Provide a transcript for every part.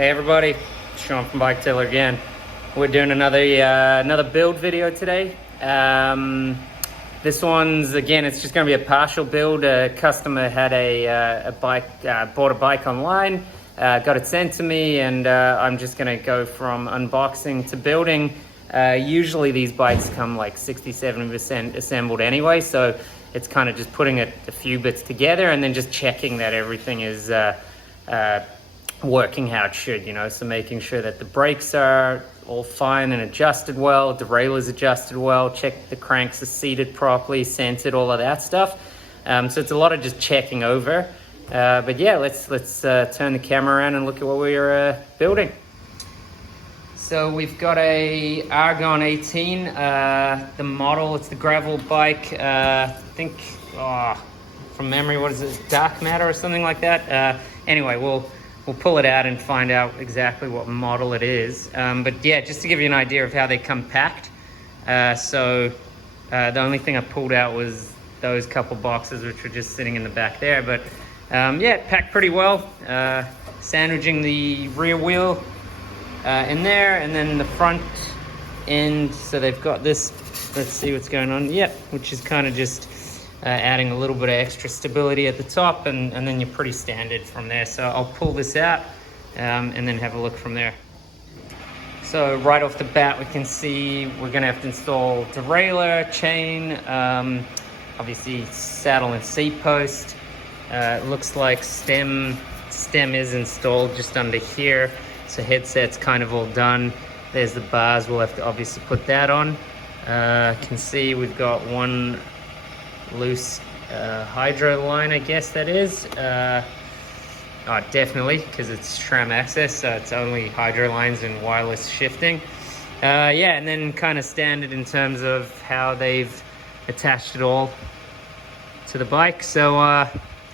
Hey everybody, Sean from Bike Tailor again. We're doing another build video today. This one's, again, it's just going to be a partial build. A customer had a bike, bought a bike online, got it sent to me, and I'm just going to go from unboxing to building. Usually these bikes come like 60-70% assembled anyway, so it's kind of just putting a few bits together and then just checking that everything is working how it should, you know, so making sure that the brakes are all fine and adjusted well, derailleur's adjusted well, check the cranks are seated properly, centered, all of that stuff. So it's a lot of just checking over. But yeah, let's turn the camera around and look at what we're building. So we've got a Argon18, the model, it's the gravel bike, I think, from memory, what is it, dark matter or something like that? Anyway, we'll pull it out and find out exactly what model it is. But yeah, just to give you an idea of how they come packed. The only thing I pulled out was those couple boxes which were just sitting in the back there. But yeah, it packed pretty well. Sandwiching the rear wheel in there, and then the front end. So they've got this, let's see what's going on. Yep, which is kind of just adding a little bit of extra stability at the top, and then you're pretty standard from there. So I'll pull this out and then have a look from there. So right off the bat, we can see we're gonna have to install derailleur, chain, obviously saddle and seat post. It looks like stem is installed just under here. So headset's kind of all done. There's the bars, we'll have to obviously put that on. Can see we've got one loose hydro line, I guess that is. Definitely, because it's SRAM access, so it's only hydro lines and wireless shifting. Yeah, and then kind of standard in terms of how they've attached it all to the bike. So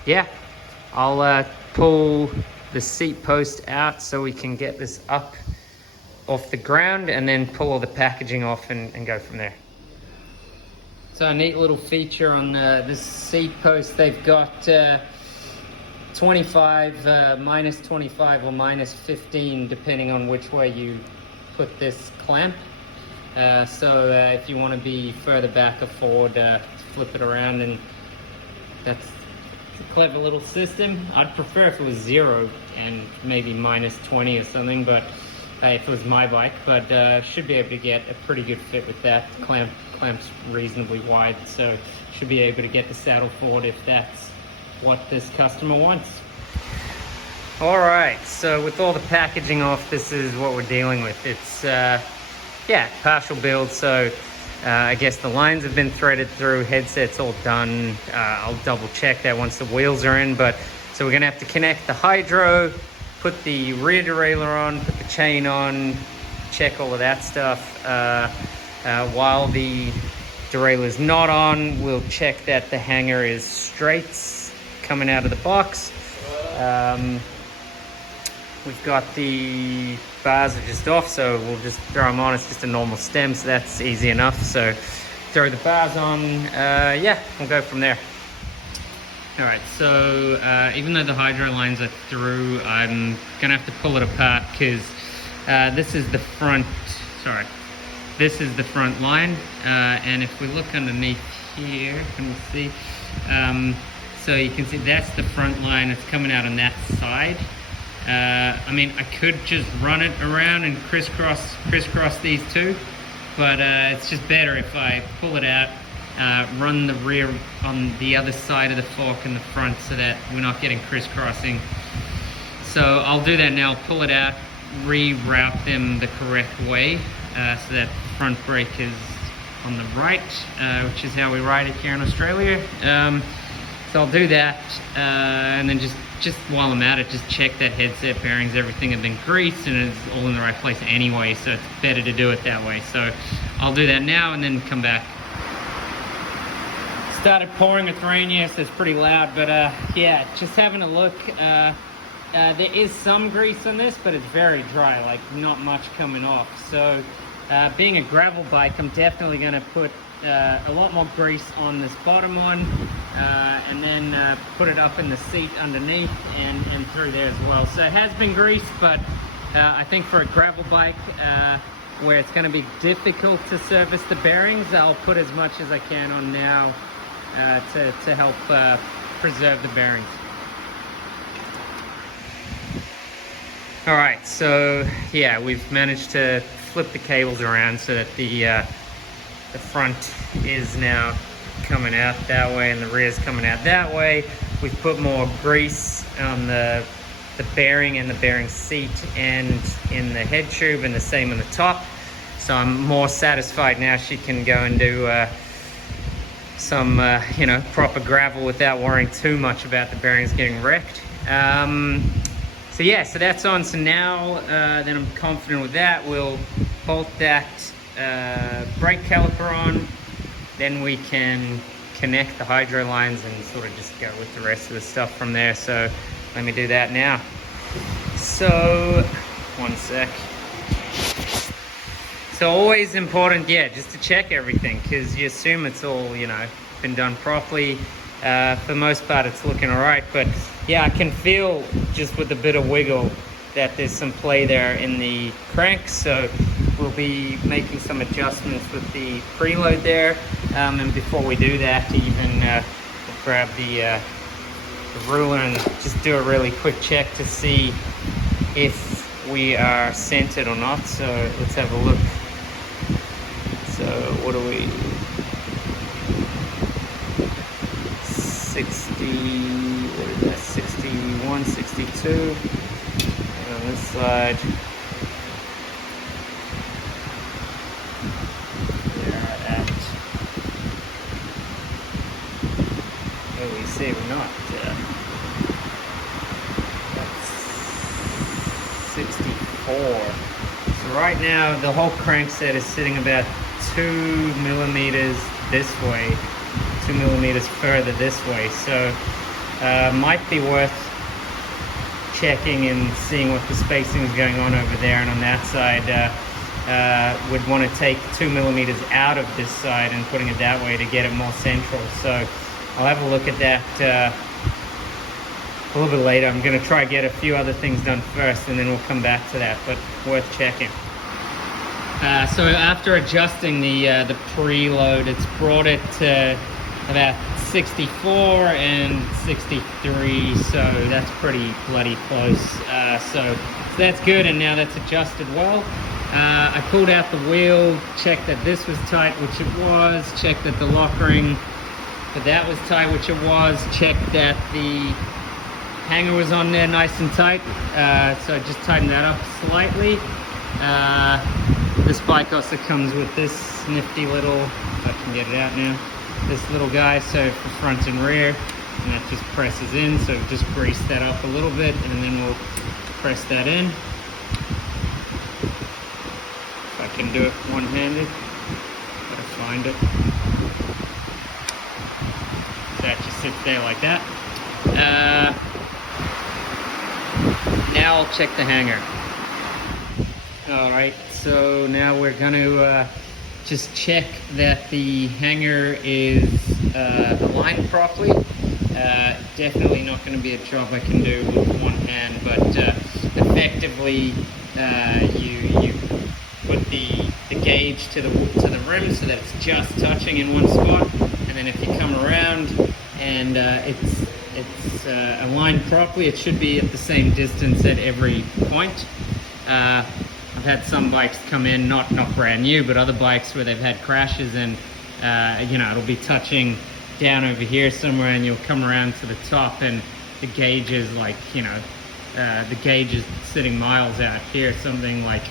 yeah, I'll pull the seat post out so we can get this up off the ground, and then pull all the packaging off and go from there. So a neat little feature on this seat post, they've got 25, minus 25 or minus 15, depending on which way you put this clamp. So if you want to be further back or forward, flip it around, and that's a clever little system. I'd prefer if it was 0 and maybe minus 20 or something, but if it was my bike, but should be able to get a pretty good fit with that. Clamp's reasonably wide, so should be able to get the saddle forward if that's what this customer wants. All right, so with all the packaging off, this is what we're dealing with. It's yeah, partial build, so I guess the lines have been threaded through, headset's all done. I'll double check that once the wheels are in, but so we're gonna have to connect the hydro, put the rear derailleur on, put the chain on, check all of that stuff. While the derailleur is not on, we'll check that the hanger is straight coming out of the box. We've got the bars are just off, so we'll just throw them on. It's just a normal stem, so that's easy enough. So throw the bars on, yeah, we'll go from there. All right, so even though the hydro lines are through, I'm gonna have to pull it apart because this is the front, this is the front line. And if we look underneath here, can you see? So you can see that's the front line, it's coming out on that side. I mean, I could just run it around and crisscross these two, but it's just better if I pull it out, run the rear on the other side of the fork in the front so that we're not getting crisscrossing. So I'll do that now, pull it out, reroute them the correct way so that the front brake is on the right, which is how we ride it here in Australia. So I'll do that, and then just while I'm at it, just check that headset bearings, everything have been greased and it's all in the right place anyway, so it's better to do it that way. So I'll do that now and then come back. Started pouring with rain, yes, it's pretty loud, but yeah, just having a look. There is some grease on this, but it's very dry, like not much coming off. So being a gravel bike, I'm definitely going to put a lot more grease on this bottom one, and then put it up in the seat underneath and through there as well. So it has been greased, but I think for a gravel bike, where it's going to be difficult to service the bearings, I'll put as much as I can on now to help preserve the bearings. All right, so yeah, we've managed to flip the cables around so that the front is now coming out that way and the rear is coming out that way. We've put more grease on the bearing and the bearing seat and in the head tube, and the same on the top. So I'm more satisfied now she can go and do some you know, proper gravel without worrying too much about the bearings getting wrecked. So yeah, so that's on. So now then I'm confident with that, we'll bolt that brake caliper on, then we can connect the hydro lines and sort of just go with the rest of the stuff from there. So let me do that now. So one sec. So always important, yeah, just to check everything, because you assume it's all, you know, been done properly. For the most part it's looking all right, but yeah, I can feel just with a bit of wiggle that there's some play there in the crank. So we'll be making some adjustments with the preload there, and before we do that, even we'll grab the ruler and just do a really quick check to see if we are centered or not. So let's have a look. So what are we, 60, what is that, 61, 62, and on this side see, we're not. That's 64. So right now the whole crankset is sitting about 2 millimeters this way, 2 millimeters further this way. So might be worth checking and seeing what the spacing is going on over there, and on that side would want to take 2 millimeters out of this side and putting it that way to get it more central. So I'll have a look at that a little bit later. I'm going to try to get a few other things done first, and then we'll come back to that, but worth checking. So after adjusting the preload, it's brought it to about 64 and 63, so that's pretty bloody close. So that's good, and now that's adjusted well. I pulled out the wheel, checked that this was tight, which it was, checked that the lock ring for that was tight, which it was, checked that the hanger was on there nice and tight, so I just tightened that up slightly. This bike also comes with this nifty little, if I can get it out now, this little guy, so for front and rear, and that just presses in. So just grease that up a little bit, and then we'll press that in. If I can do it one-handed, gotta find it. That just sits there like that. Now I'll check the hanger. All right, so now we're going to just check that the hanger is aligned properly. Definitely not going to be a job I can do with one hand, but effectively you put the gauge to the rim so that it's just touching in one spot, and then if you come around and it's aligned properly, it should be at the same distance at every point. I've had some bikes come in, not brand new, but other bikes where they've had crashes, and you know, it'll be touching down over here somewhere, and you'll come around to the top and the gauge is like, you know, the gauge is sitting miles out here, something like.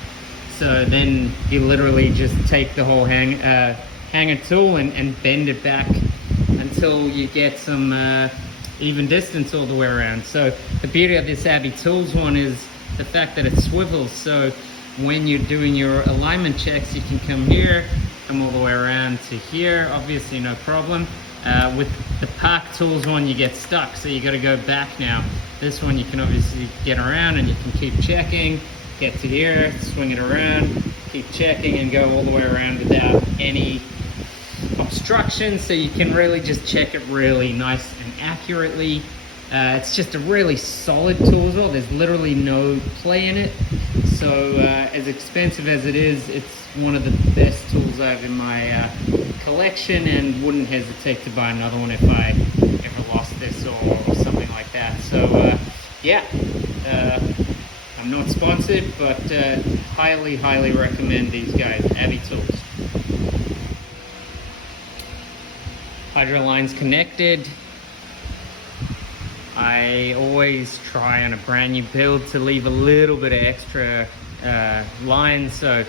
So then you literally just take the whole hanger tool and bend it back until you get some even distance all the way around. So the beauty of this Abbey Tools one is the fact that it swivels, so when you're doing your alignment checks, you can come here, come all the way around to here, obviously no problem. With the Park Tools one, you get stuck, so you got to go back now. This one you can obviously get around and you can keep checking, get to here, swing it around, keep checking, and go all the way around without any obstruction. So you can really just check it really nice and accurately. It's just a really solid tool as well. There's literally no play in it. So as expensive as it is, it's one of the best tools I have in my collection, and wouldn't hesitate to buy another one if I ever lost this or something like that. So yeah, I'm not sponsored, but highly recommend these guys, Abbey Tools. Hydro line's connected. I always try on a brand new build to leave a little bit of extra line, so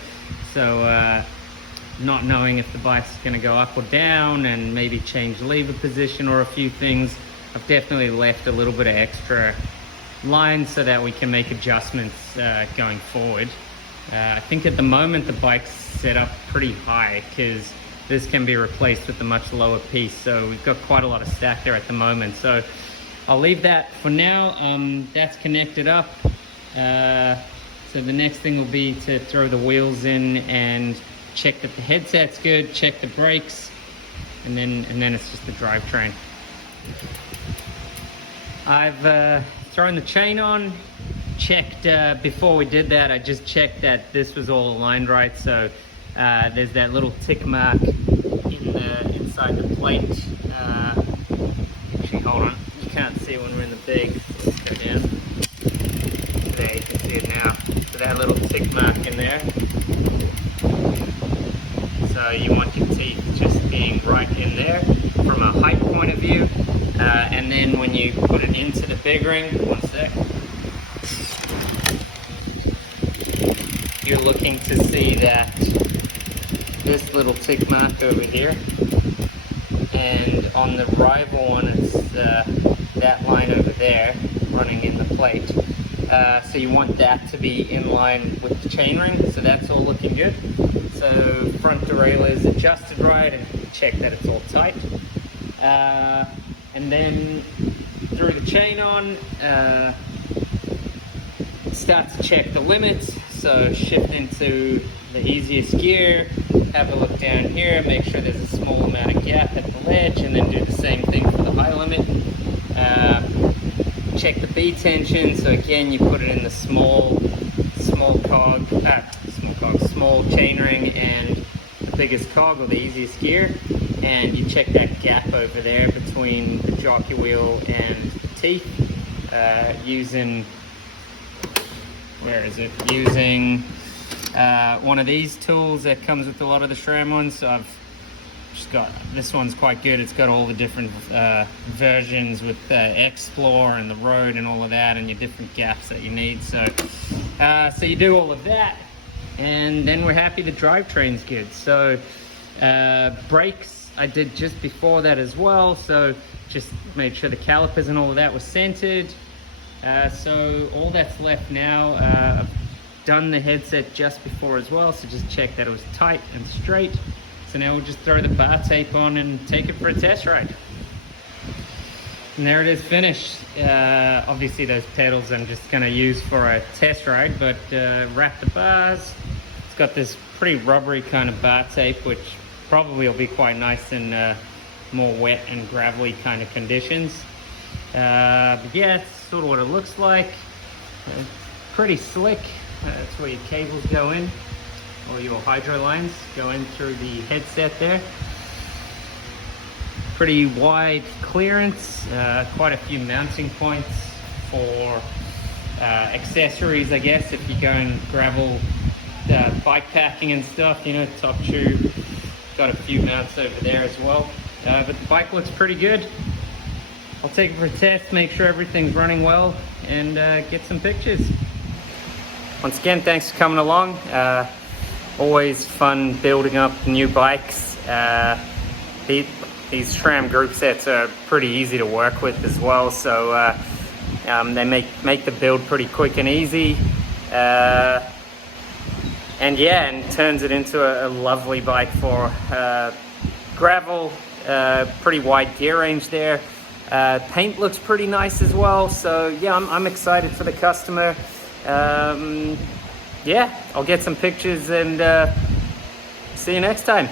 not knowing if the bike's going to go up or down and maybe change lever position or a few things, I've definitely left a little bit of extra line so that we can make adjustments going forward. I think at the moment the bike's set up pretty high because this can be replaced with a much lower piece, so we've got quite a lot of stack there at the moment. So I'll leave that for now. That's connected up. So the next thing will be to throw the wheels in and check that the headset's good, check the brakes, and then it's just the drivetrain. I've thrown the chain on, checked before we did that. I just checked that this was all aligned right. So there's that little tick mark inside the plate. Actually, hold on. You can't see when we're in the bag. Let's go down. There, you can see it now. So that little tick mark in there. So you want your teeth just being right in there from a height point of view. And then when you put it into the big ring, one sec, you're looking to see that this little tick mark over here, and on the rival one it's that line over there running in the plate. So you want that to be in line with the chainring, so that's all looking good. So front derailleur is adjusted right, and check that it's all tight. And then through the chain on, start to check the limits. So shift into the easiest gear, have a look down here, make sure there's a small amount of gap at the ledge, and then do the same thing for the high limit. Check the B tension. So again, you put it in the small chainring and the biggest cog, or the easiest gear, and you check that gap over there between the jockey wheel and the teeth using, using one of these tools that comes with a lot of the SRAM ones. So I've just got, this one's quite good. It's got all the different versions with Explore and the Road and all of that, and your different gaps that you need. So so you do all of that, and then we're happy the drivetrain's good. So brakes I did just before that as well, so just made sure the calipers and all of that was centered. So all that's left now, I've done the headset just before as well, so just check that it was tight and straight. So now we'll just throw the bar tape on and take it for a test ride. And there it is, finished. Obviously those pedals I'm just gonna use for a test ride, but wrap the bars. It's got this pretty rubbery kind of bar tape, which probably will be quite nice in more wet and gravelly kind of conditions. But yeah, it's sort of what it looks like. Pretty slick. That's where your cables go in, or your hydro lines go in through the headset there. Pretty wide clearance, quite a few mounting points for accessories, I guess, if you're going gravel bike packing and stuff, you know, top tube. Got a few mounts over there as well. But the bike looks pretty good. I'll take it for a test, make sure everything's running well, and get some pictures. Once again, thanks for coming along. Always fun building up new bikes. These SRAM group sets are pretty easy to work with as well, so they make the build pretty quick and easy. And yeah, and turns it into a lovely bike for gravel. Pretty wide gear range there. Paint looks pretty nice as well, so yeah, I'm excited for the customer. Yeah, I'll get some pictures and see you next time.